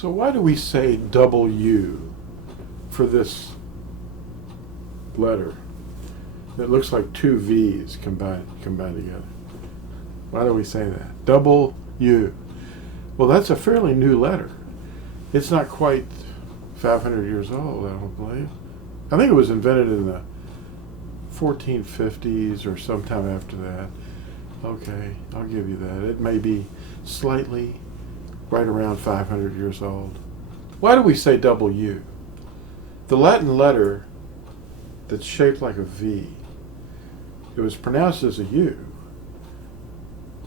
So why do we say W for this letter? It looks like two V's combined together. Why do we say that? Double U. Well, that's a fairly new letter. It's not quite 500 years old, I don't believe. I think it was invented in the 1450s or sometime after that. Okay, I'll give you that. It may be slightly right around 500 years old. Why do we say W? The Latin letter that's shaped like a V, it was pronounced as a U,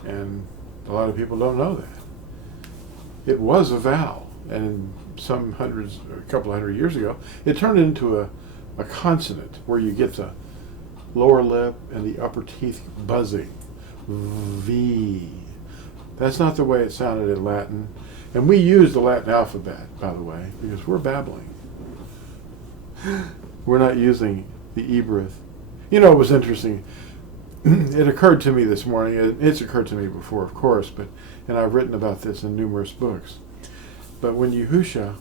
and a lot of people don't know that. It was a vowel, and a couple hundred years ago, it turned into a consonant where you get the lower lip and the upper teeth buzzing. V. That's not the way it sounded in Latin. And we use the Latin alphabet, by the way, because we're babbling. We're not using the Eberith. You know, it was interesting. It occurred to me this morning. It's occurred to me before, of course, and I've written about this in numerous books. But when Yahuwah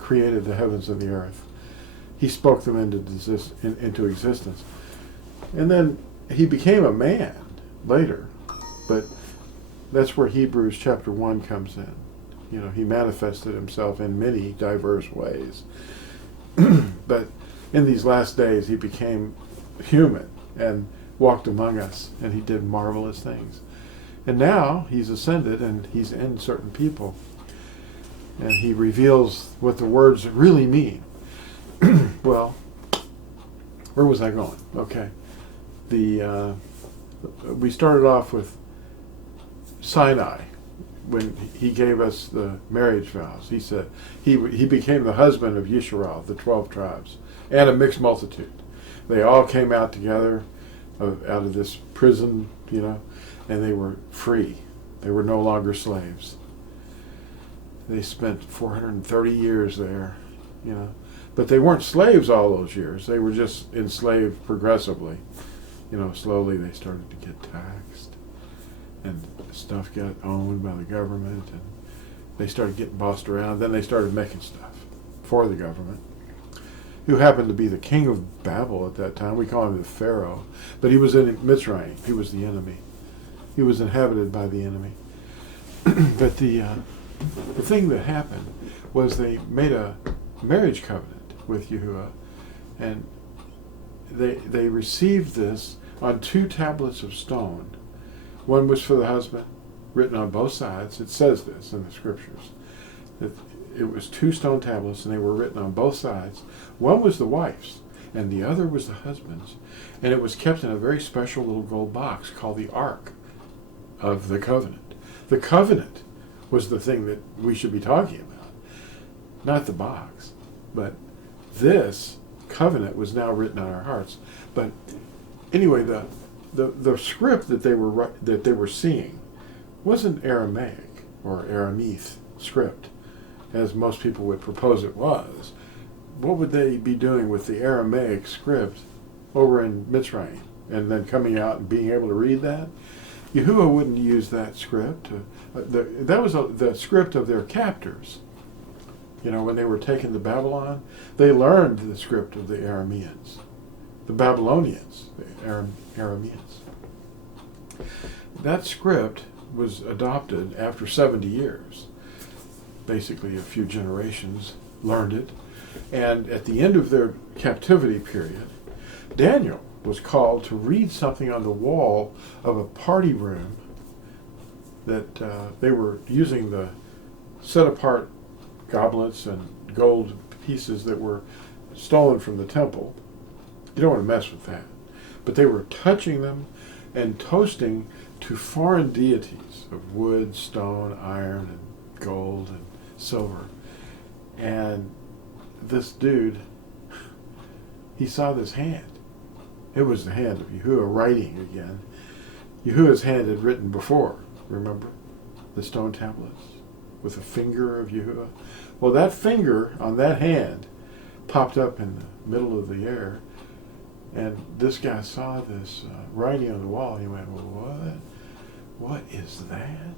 created the heavens and the earth, he spoke them into existence. And then he became a man later, but that's where Hebrews chapter 1 comes in. You know, he manifested himself in many diverse ways. But in these last days, he became human and walked among us, and he did marvelous things. And now he's ascended, and he's in certain people, and he reveals what the words really mean. Well, where was I going? Okay. We started off with Sinai, when he gave us the marriage vows. He said he became the husband of Yisrael, the 12 tribes, and a mixed multitude. They all came out together out of this prison, you know, and they were free. They were no longer slaves. They spent 430 years there, you know. But they weren't slaves all those years. They were just enslaved progressively. You know, slowly they started to get taxed, and stuff got owned by the government, and they started getting bossed around. Then they started making stuff for the government, who happened to be the king of Babel at that time. We call him the Pharaoh, but he was in Mitzrayim. He was the enemy. He was inhabited by the enemy. But the thing that happened was they made a marriage covenant with Yahuwah, and they received this on 2 tablets of stone. One was for the husband, written on both sides. It says this in the scriptures, that it was 2 stone tablets, and they were written on both sides. One was the wife's, and the other was the husband's, and it was kept in a very special little gold box called the Ark of the Covenant. The covenant was the thing that we should be talking about, not the box. But this covenant was now written on our hearts. But anyway, the script that they were seeing wasn't Aramaic or Aramith script, as most people would propose it was. What would they be doing with the Aramaic script over in Mitzrayim, and then coming out and being able to read that? Yahuwah wouldn't use that script. That was the script of their captors. You know, when they were taken to Babylon, they learned the script of the Arameans, the Babylonians, the Arameans. That script was adopted after 70 years. Basically, a few generations learned it. And at the end of their captivity period, Daniel was called to read something on the wall of a party room that they were using the set-apart goblets and gold pieces that were stolen from the temple. You don't want to mess with that. But they were touching them and toasting to foreign deities of wood, stone, iron, and gold, and silver. And this dude, he saw this hand. It was the hand of Yahuwah writing again. Yahuwah's hand had written before, remember? The stone tablets with a finger of Yahuwah. Well, that finger on that hand popped up in the middle of the air, and this guy saw this writing on the wall. He went, "What? What is that?"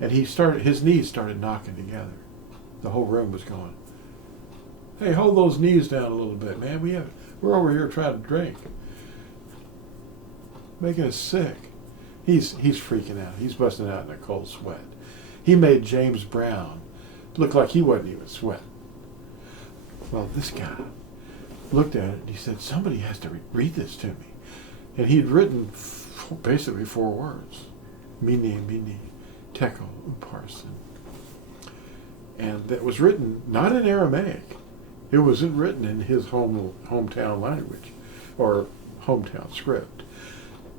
And his knees started knocking together. The whole room was going, "Hey, hold those knees down a little bit, man. We're over here trying to drink. Making us sick." He's freaking out. He's busting out in a cold sweat. He made James Brown look like he wasn't even sweating. Well, this guy looked at it and he said, "Somebody has to read this to me." And he'd written basically 4 words: mini, tekel, uparsin. And that was written not in Aramaic. It wasn't written in his hometown language or hometown script.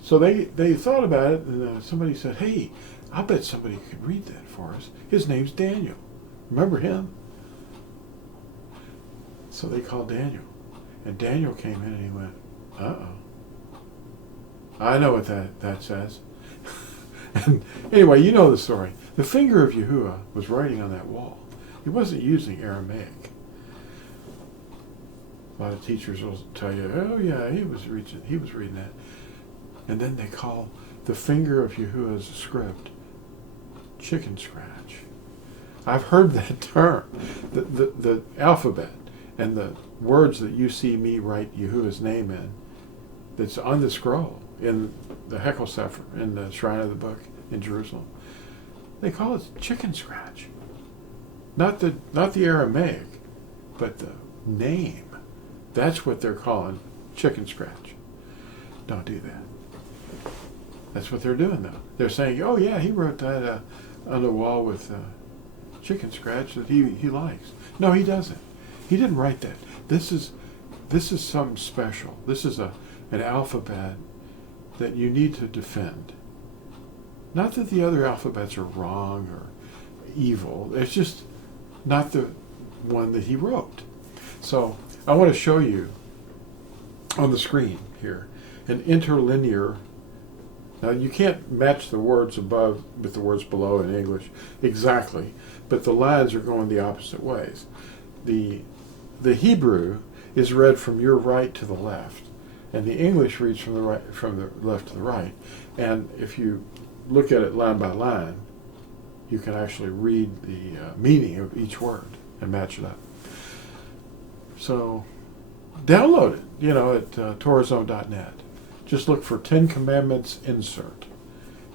So they thought about it, and somebody said, "Hey, I bet somebody could read that for us. His name's Daniel. Remember him?" So they called Daniel. And Daniel came in and he went, "Uh-oh. I know what that says." And anyway, you know the story. The finger of Yahuwah was writing on that wall. He wasn't using Aramaic. A lot of teachers will tell you, "Oh yeah, he was reading that." And then they call the finger of Yahuwah's script chicken scratch. I've heard that term. The alphabet and the words that you see me write Yahuwah's name in, that's on the scroll in the Hekel Sefer, in the Shrine of the Book in Jerusalem, they call it chicken scratch. Not the Aramaic, but the name. That's what they're calling chicken scratch. Don't do that. That's what they're doing, though. They're saying, "Oh yeah, he wrote that on the wall with chicken scratch that he likes." No, he doesn't. He didn't write that. This is something special. This is an alphabet that you need to defend. Not that the other alphabets are wrong or evil. It's just not the one that he wrote. So I want to show you on the screen here an interlinear. Now you can't match the words above with the words below in English exactly, but the lines are going the opposite ways. The Hebrew is read from your right to the left, and the English reads from the left to the right. And if you look at it line by line, you can actually read the meaning of each word and match it up. So download it, at TorahZone.net. Just look for 10 Commandments Insert.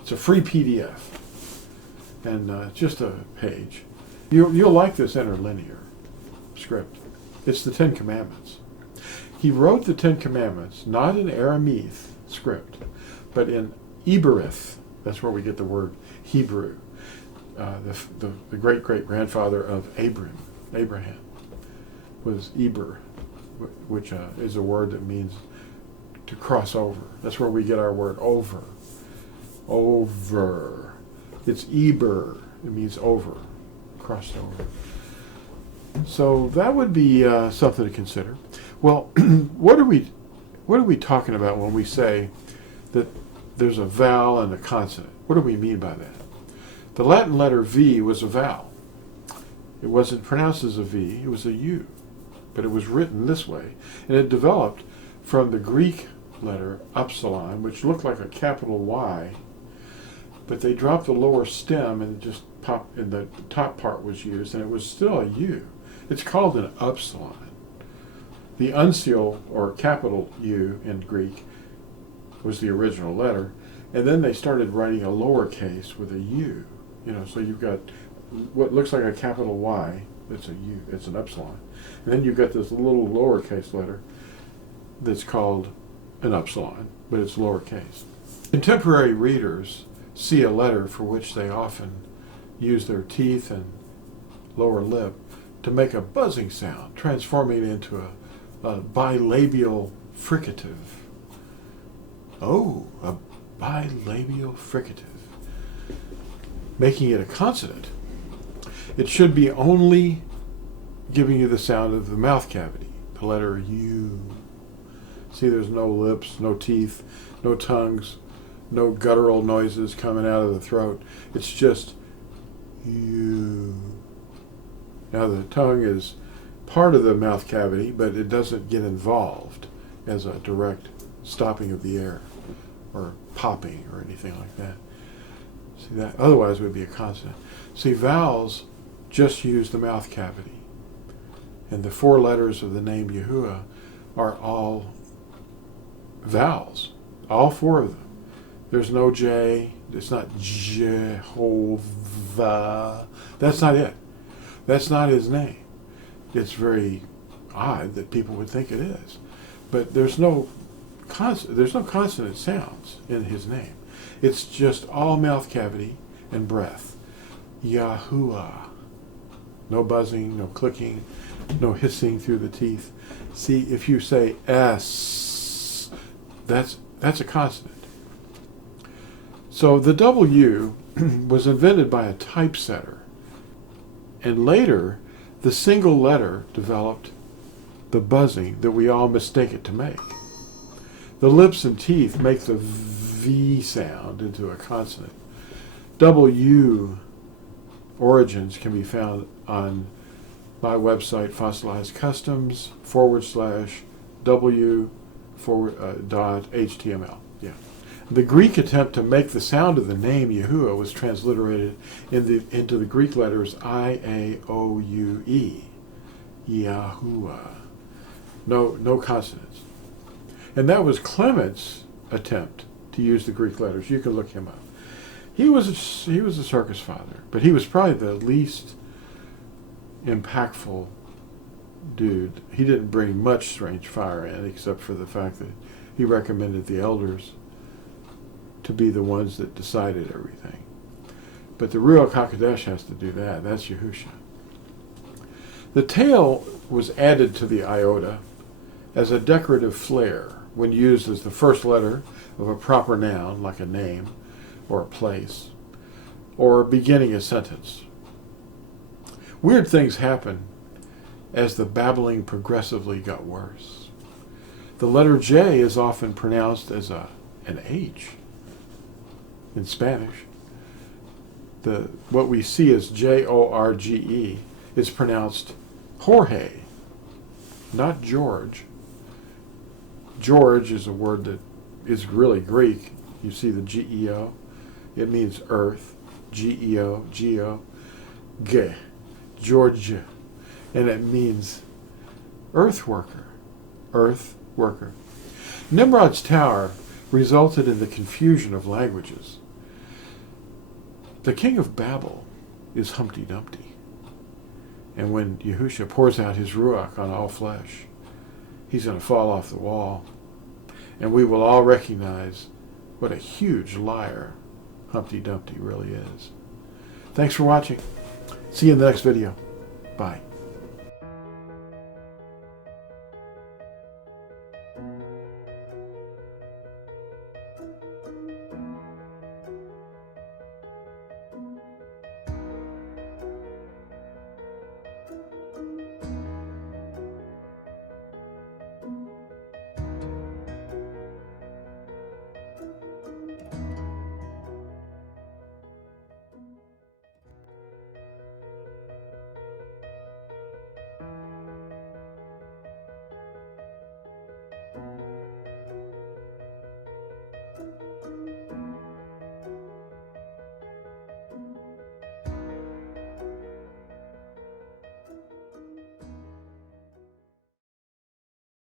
It's a free PDF, and just a page. You'll like this interlinear script. It's the 10 Commandments. He wrote the 10 Commandments not in Aramaic script, but in Eberith. That's where we get the word Hebrew. The great-great-grandfather of Abraham was Eber, which is a word that means to cross over. That's where we get our word over. Over. It's Eber. It means over. Crossed over. So that would be something to consider. Well, what are we talking about when we say that there's a vowel and a consonant? What do we mean by that? The Latin letter V was a vowel. It wasn't pronounced as a V, it was a U. But it was written this way. And it developed from the Greek letter upsilon, which looked like a capital Y, but they dropped the lower stem and just popped, and the top part was used, and it was still a U. It's called an upsilon. The uncial, or capital U in Greek, was the original letter, and then they started writing a lowercase with a U. So you've got what looks like a capital Y, it's a U, it's an upsilon. And then you've got this little lowercase letter that's called an upsilon, but it's lowercase. Contemporary readers see a letter for which they often use their teeth and lower lip to make a buzzing sound, transforming it into a bilabial fricative. Oh, a bilabial fricative. Making it a consonant. It should be only giving you the sound of the mouth cavity, the letter U. See, there's no lips, no teeth, no tongues, no guttural noises coming out of the throat. It's just U. Now the tongue is part of the mouth cavity, but it doesn't get involved as a direct stopping of the air or popping or anything like that. See that? Otherwise it would be a consonant. See, vowels just use the mouth cavity. And the 4 letters of the name Yahuwah are all vowels. All 4 of them. There's no J. It's not Jehovah. That's not it. That's not his name. It's very odd that people would think it is. But there's no consonant sounds in his name. It's just all mouth cavity and breath. Yahuwah. No buzzing, no clicking, no hissing through the teeth. See, if you say S, that's a consonant. So the W was invented by a typesetter. And later, the single letter developed the buzzing that we all mistake it to make. The lips and teeth make the V sound into a consonant. W origins can be found on my website, Fossilized Customs /w.html. Yeah. The Greek attempt to make the sound of the name Yahuwah was transliterated into the Greek letters I-A-O-U-E. Yahuwah. No consonants. And that was Clement's attempt to use the Greek letters. You can look him up. He was a circus father, but he was probably the least impactful dude. He didn't bring much strange fire in, except for the fact that he recommended the elders to be the ones that decided everything. But the real Hakadosh has to do that. That's Yahusha. The tail was added to the iota as a decorative flair when used as the first letter of a proper noun, like a name or a place, or beginning a sentence. Weird things happened as the babbling progressively got worse. The letter J is often pronounced as an H in Spanish. What we see as Jorge is pronounced Jorge, not George. George is a word that is really Greek. You see the G-E-O. It means earth. G-E-O, G-O, Ge, Georgia. And it means earth worker. Earth worker. Nimrod's tower resulted in the confusion of languages. The king of Babel is Humpty Dumpty. And when Yahusha pours out his Ruach on all flesh, he's going to fall off the wall. And we will all recognize what a huge liar Humpty Dumpty really is. Thanks for watching. See you in the next video. Bye.